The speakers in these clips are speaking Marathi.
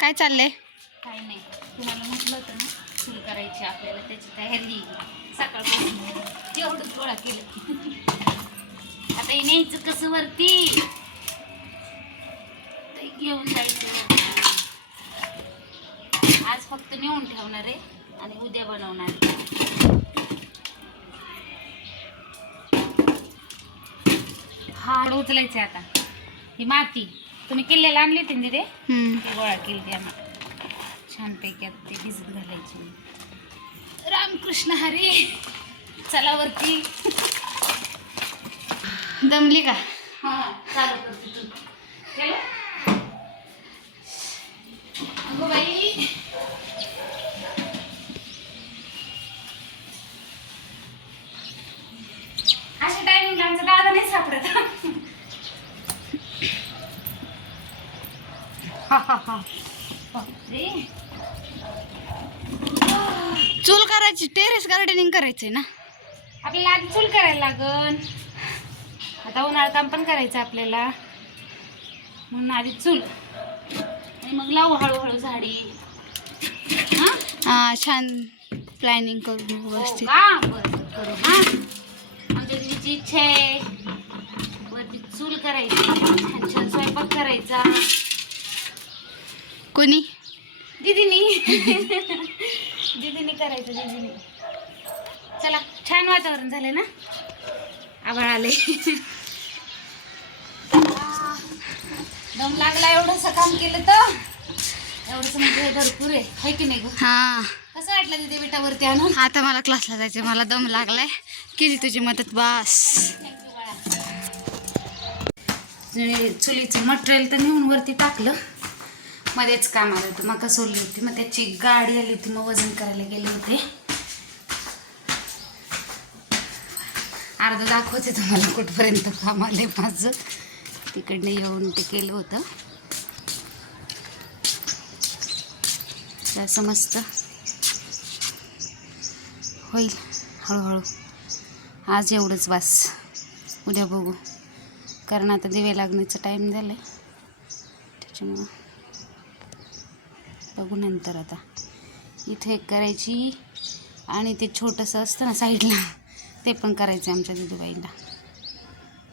काय चाललंय? काय नाही, तुम्हाला म्हटलं होतं ना सुरू करायची आपल्याला, त्याची तयारी सकाळपासून तेवढंच गोळा केलं. आता हे न्यायचं कसं वरती, ते घेऊन जायचं. आज फक्त नेऊन ठेवणार आहे आणि उद्या बनवणार आहे. हा उचलायचे आता. ही माती तुम्ही किल्ल्याला आणली होती ना तिथे, ती गोळा केली ती आम्हाला छानपैकी. आता ते भिजत घालायची. रामकृष्ण हरी. चला वरती. दमली का? हा चालू करते तू. केलं अगो बाई. अशा टायमिंगला आमचा दादा नाही सापडत. चूल करायची, टेरेस गार्डनिंग करायचंय ना आपल्याला. आधी चूल करायला लागन, आता उन्हाळा काम पण करायचं आपल्याला, म्हणून आधी चूल आणि मग लावू हळूहळू झाडी. हा छान प्लॅनिंग करून व्यवस्थित. का बरं करू. हा आमच्या दिदीची इच्छा आहे वरती चूल करायची, छान छान स्वयंपाक करायचा. कोणी? दीदीनी. दीदीनी करायचं, दीदीनी. चला, छान वातावरण झालंय ना, आभाळ आले. दम लागला एवढंसं काम केलं तर. एवढंच म्हणजे भरपूर आहे की नाही गं? हा. कसं वाटलं तिथे विटावरती आणून? आता मला क्लासला जायचं, मला दम लागलाय. केली तुझी मदत बास. चुलीचं मटेरियल तर नेऊन वरती टाकलं. मध्येच काम आलं होतं, मका सोडली होती, मग त्याची गाडी आली होती, मग वजन करायला गेले होते. अर्ध दाखवते तुम्हाला कुठपर्यंत काम आले माझं. तिकडनं येऊन ते केलं होतं. असं मस्त होईल हळूहळू. आज एवढंच बास, उद्या बघू, कारण आता दिवे लागण्याचा टाईम झाला आहे, त्याच्यामुळं बघू नंतर. आता इथे एक करायची आणि ते छोटंसं असतं ना साईडला, ते पण करायचं आहे आमच्या दिदूबाईला.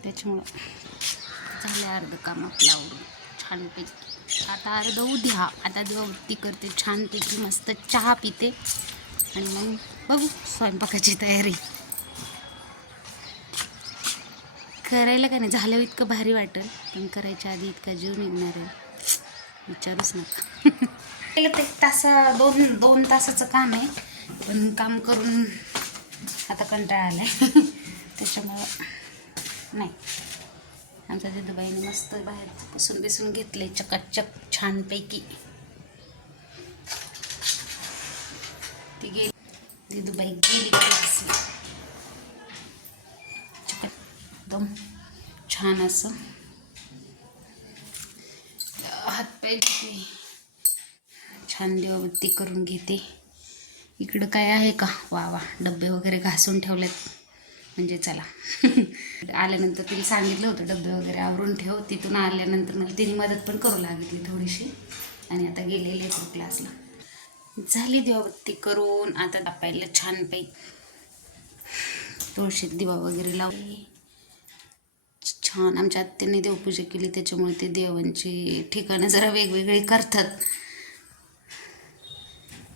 त्याच्यामुळं झालं अर्ध काम आपलं आवडून छानपैकी. आता अर्ध उद्या. आता दिवाबत्ती करते छानपैकी, मस्त चहा पिते आणि मग बघू स्वयंपाकाची तयारी करायला. का नाही झालं इतकं भारी वाटेल, पण करायच्या आधी इतका जीव निघणार आहे विचारूच नका. केलं ते दोन तासाचं काम आहे, पण काम करून आता कंटाळा आला आहे. त्याच्यामुळं नाही. आमच्या दिदूबाईने मस्त बाहेर पुसून बिसून घेतले चकाचक छानपैकी. ती गेली, दिदूबाई गेली क्लासला. एकदम छान असं हातपाय धुते, छान दिवाबत्ती करून घेते. इकडं काय आहे का? वा वा, डबे वगैरे घासून ठेवलेत. म्हणजे चला. आल्यानंतर तिने सांगितलं होतं डबे वगैरे आवरून ठेव. तिथून आल्यानंतर मला तिने मदत पण करू लागली थोडीशी, आणि आता गेलेले क्लासला. झाली दिवाबत्ती करून, आता तापायला छानपैकी तुळशीत दिवा वगैरे लावली. छान आमच्या आत्याने देवपूजा केली, त्याच्यामुळे ते देवांची ठिकाणं जरा वेगवेगळी करतात.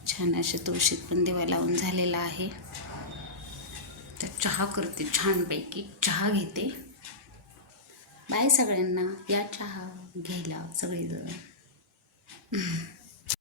छान अशा तुळशीत पण दिवा लावून झालेला आहे. तर चहा करते छानपैकी, चहा घेते. बाय सगळ्यांना, या चहा घ्यायला सगळेजण.